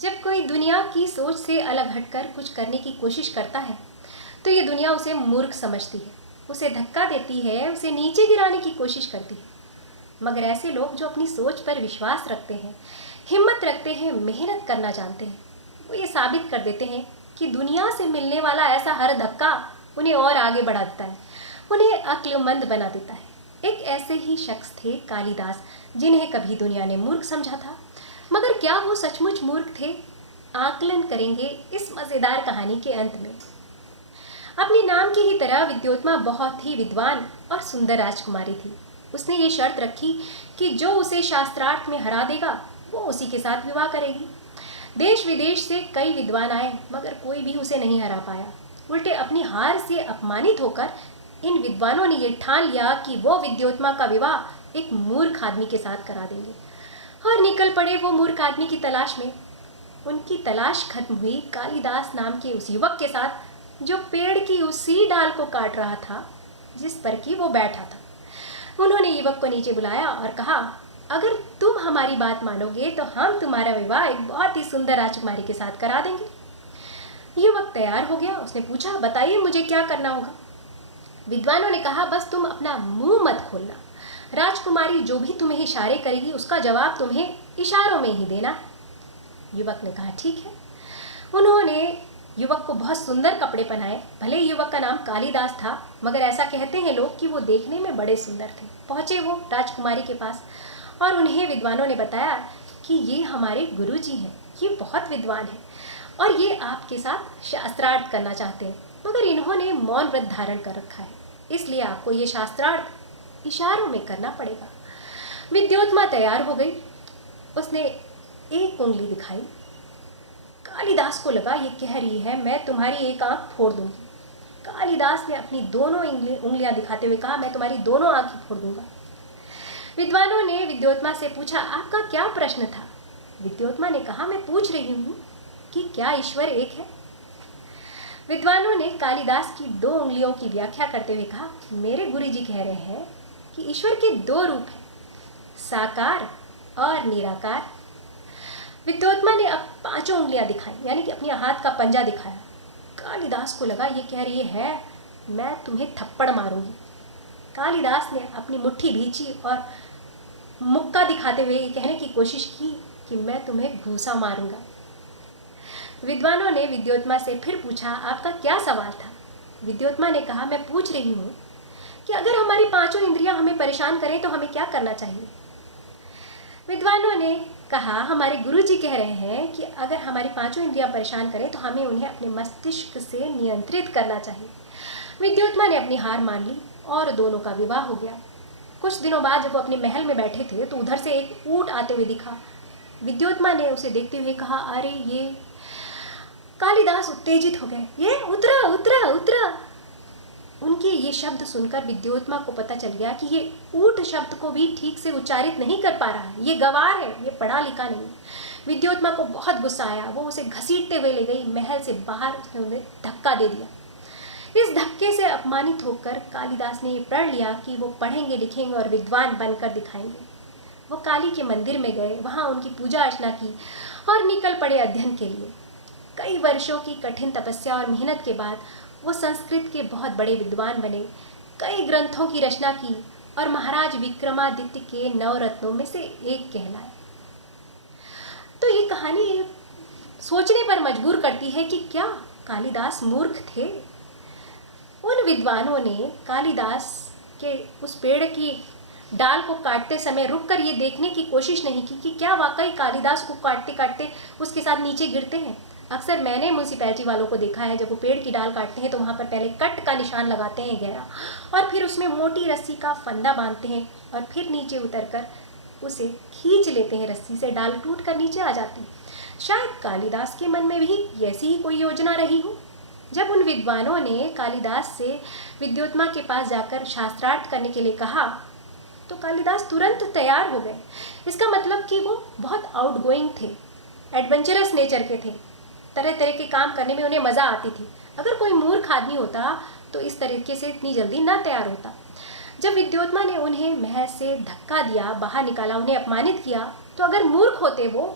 जब कोई दुनिया की सोच से अलग हटकर कुछ करने की कोशिश करता है तो ये दुनिया उसे मूर्ख समझती है, उसे धक्का देती है, उसे नीचे गिराने की कोशिश करती है। मगर ऐसे लोग जो अपनी सोच पर विश्वास रखते हैं, हिम्मत रखते हैं, मेहनत करना जानते हैं, वो ये साबित कर देते हैं कि दुनिया से मिलने वाला ऐसा हर धक्का उन्हें और आगे बढ़ा देता है, उन्हें अक्लमंद बना देता है। एक ऐसे ही शख्स थे कालिदास, जिन्हें कभी दुनिया ने मूर्ख समझा था। मगर क्या वो सचमुच मूर्ख थे? आकलन करेंगे इस मज़ेदार कहानी के अंत में। अपने नाम की ही तरह विद्योत्मा बहुत ही विद्वान और सुंदर राजकुमारी थी। उसने ये शर्त रखी कि जो उसे शास्त्रार्थ में हरा देगा वो उसी के साथ विवाह करेगी। देश विदेश से कई विद्वान आए मगर कोई भी उसे नहीं हरा पाया। उल्टे अपनी हार से अपमानित होकर इन विद्वानों ने ये ठान लिया कि वो विद्योत्मा का विवाह एक मूर्ख आदमी के साथ करा देंगे और निकल पड़े वो मूर्ख आदमी की तलाश में। उनकी तलाश खत्म हुई कालिदास नाम के उस युवक के साथ जो पेड़ की उसी डाल को काट रहा था जिस पर कि वो बैठा था। उन्होंने युवक को नीचे बुलाया और कहा, अगर तुम हमारी बात मानोगे तो हम तुम्हारा विवाह एक बहुत ही सुंदर राजकुमारी के साथ करा देंगे। युवक तैयार हो गया। उसने पूछा, बताइए मुझे क्या करना होगा। विद्वानों ने कहा, बस तुम अपना मुंह मत खोलना। राजकुमारी जो भी तुम्हें इशारे करेगी उसका जवाब तुम्हें इशारों में ही देना है। युवक ने कहा, ठीक है। उन्होंने युवक को बहुत सुंदर कपड़े पहनाए। भले ही युवक का नाम कालिदास था मगर ऐसा कहते हैं लोग कि वो देखने में बड़े सुंदर थे। पहुंचे वो राजकुमारी के पास और उन्हें विद्वानों ने बताया कि ये हमारे गुरुजी हैं, ये बहुत विद्वान हैं और ये आपके साथ शास्त्रार्थ करना चाहते हैं, मगर इन्होंने मौन व्रत धारण कर रखा है, इसलिए आपको ये शास्त्रार्थ इशारों में करना पड़ेगा। विद्योत्मा तैयार हो गई। उसने एक उंगली दिखाई। कालिदास को लगा ये कह रही है मैं तुम्हारी एक आंख फोड़ दूंगी। कालिदास ने अपनी दोनों उंगलियां दिखाते हुए कहा, मैं तुम्हारी दोनों आंखें फोड़ दूंगा। विद्वानों ने विद्योत्मा से पूछा, आपका क्या प्रश्न था? विद्योत्मा ने कहा, मैं पूछ रही हूँ कि क्या ईश्वर एक है? विद्वानों ने कालिदास की दो उंगलियों की व्याख्या करते हुए कहा, मेरे गुरुजी कह रहे हैं कि ईश्वर के दो रूप हैं, साकार और निराकार। विद्योत्मा ने अब पांचों उंगलियां दिखाई, यानी कि अपने हाथ का पंजा दिखाया। कालिदास को लगा ये कह रही है मैं तुम्हें थप्पड़ मारूंगी। कालिदास ने अपनी मुट्ठी भींची और मुक्का दिखाते हुए ये कहने की कोशिश की कि मैं तुम्हें घूसा मारूंगा। विद्वानों ने विद्योत्मा से फिर पूछा, आपका क्या सवाल था? विद्योत्मा ने कहा, मैं पूछ रही हूँ कि अगर हमारी पांचों इंद्रियां हमें परेशान करें तो हमें क्या करना चाहिए? विद्वानों ने कहा, हमारे गुरुजी कह रहे हैं कि अगर हमारी पांचों इंद्रियां परेशान करें तो हमें उन्हें अपने मस्तिष्क से नियंत्रित करना चाहिए। विद्योत्मा ने अपनी हार मान ली और दोनों का विवाह हो गया। कुछ दिनों बाद जब वो अपने महल में बैठे थे तो उधर से एक ऊंट आते हुए दिखा। विद्योत्मा ने उसे देखते हुए कहा, अरे ये! कालिदास उत्तेजित हो गए, ये उतरा उतरा उतरा। उनके ये शब्द सुनकर विद्योत्मा को पता चल गया कि ये ऊंट शब्द को भी ठीक से उच्चारित नहीं कर पा रहा, ये गंवार है, ये पढ़ा लिखा नहीं। विद्योत्मा को बहुत गुस्सा आया। वो उसे घसीटते हुए ले गई महल से बाहर। उसने उन्हें धक्का दे दिया। इस धक्के से अपमानित होकर कालिदास ने ये प्रण लिया कि वो पढ़ेंगे लिखेंगे और विद्वान बनकर दिखाएंगे। वो काली के मंदिर में गए, वहाँ उनकी पूजा अर्चना की और निकल पड़े अध्ययन के लिए। कई वर्षों की कठिन तपस्या और मेहनत के बाद वो संस्कृत के बहुत बड़े विद्वान बने, कई ग्रंथों की रचना की और महाराज विक्रमादित्य के नवरत्नों में से एक कहलाए। तो ये कहानी सोचने पर मजबूर करती है कि क्या कालिदास मूर्ख थे? उन विद्वानों ने कालिदास के उस पेड़ की डाल को काटते समय रुककर ये देखने की कोशिश नहीं की कि क्या वाकई कालिदास को काटते काटते उसके साथ नीचे गिरते हैं। अक्सर मैंने म्यूनसिपैलिटी वालों को देखा है, जब वो पेड़ की डाल काटते हैं तो वहाँ पर पहले कट का निशान लगाते हैं गहरा, और फिर उसमें मोटी रस्सी का फंदा बांधते हैं और फिर नीचे उतरकर उसे खींच लेते हैं रस्सी से। डाल टूट कर नीचे आ जाती है। शायद कालिदास के मन में भी ऐसी ही कोई योजना रही हो। जब उन विद्वानों ने कालिदास से विद्योत्मा के पास जाकर शास्त्रार्थ करने के लिए कहा तो कालिदास तुरंत तैयार हो गए। इसका मतलब कि वो बहुत आउटगोइंग थे, एडवेंचरस नेचर के थे। तरह तरह के काम करने में उन्हें मज़ा आती थी। अगर कोई मूर्ख आदमी होता तो इस तरीके से इतनी जल्दी ना तैयार होता। जब विद्योत्मा ने उन्हें महल से धक्का दिया, बाहर निकाला, उन्हें अपमानित किया, तो अगर मूर्ख होते वो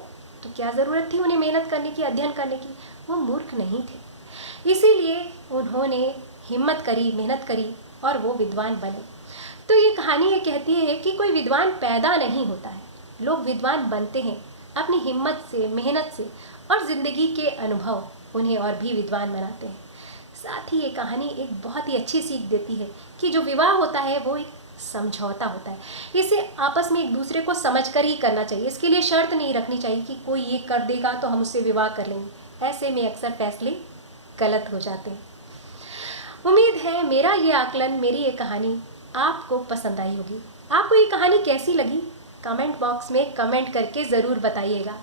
तो क्या ज़रूरत थी उन्हें मेहनत करने की, अध्ययन करने की? वो मूर्ख नहीं थे, इसीलिए उन्होंने हिम्मत करी, मेहनत करी और वो विद्वान बने। तो ये कहानी ये कहती है कि कोई विद्वान पैदा नहीं होता है, लोग विद्वान बनते हैं अपनी हिम्मत से, मेहनत से, और ज़िंदगी के अनुभव उन्हें और भी विद्वान बनाते हैं। साथ ही ये कहानी एक बहुत ही अच्छी सीख देती है कि जो विवाह होता है वो एक समझौता होता है, इसे आपस में एक दूसरे को समझकर ही करना चाहिए। इसके लिए शर्त नहीं रखनी चाहिए कि कोई ये कर देगा तो हम उससे विवाह कर लेंगे, ऐसे में अक्सर फैसले गलत हो जाते हैं। उम्मीद है मेरा ये आकलन, मेरी ये कहानी आपको पसंद आई होगी। आपको ये कहानी कैसी लगी कमेंट बॉक्स में कमेंट करके ज़रूर बताइएगा।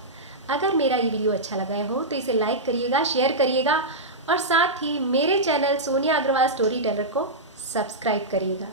अगर मेरा ये वीडियो अच्छा लगा हो तो इसे लाइक करिएगा, शेयर करिएगा और साथ ही मेरे channel Sonia Agarwal story teller subscribe करिएगा।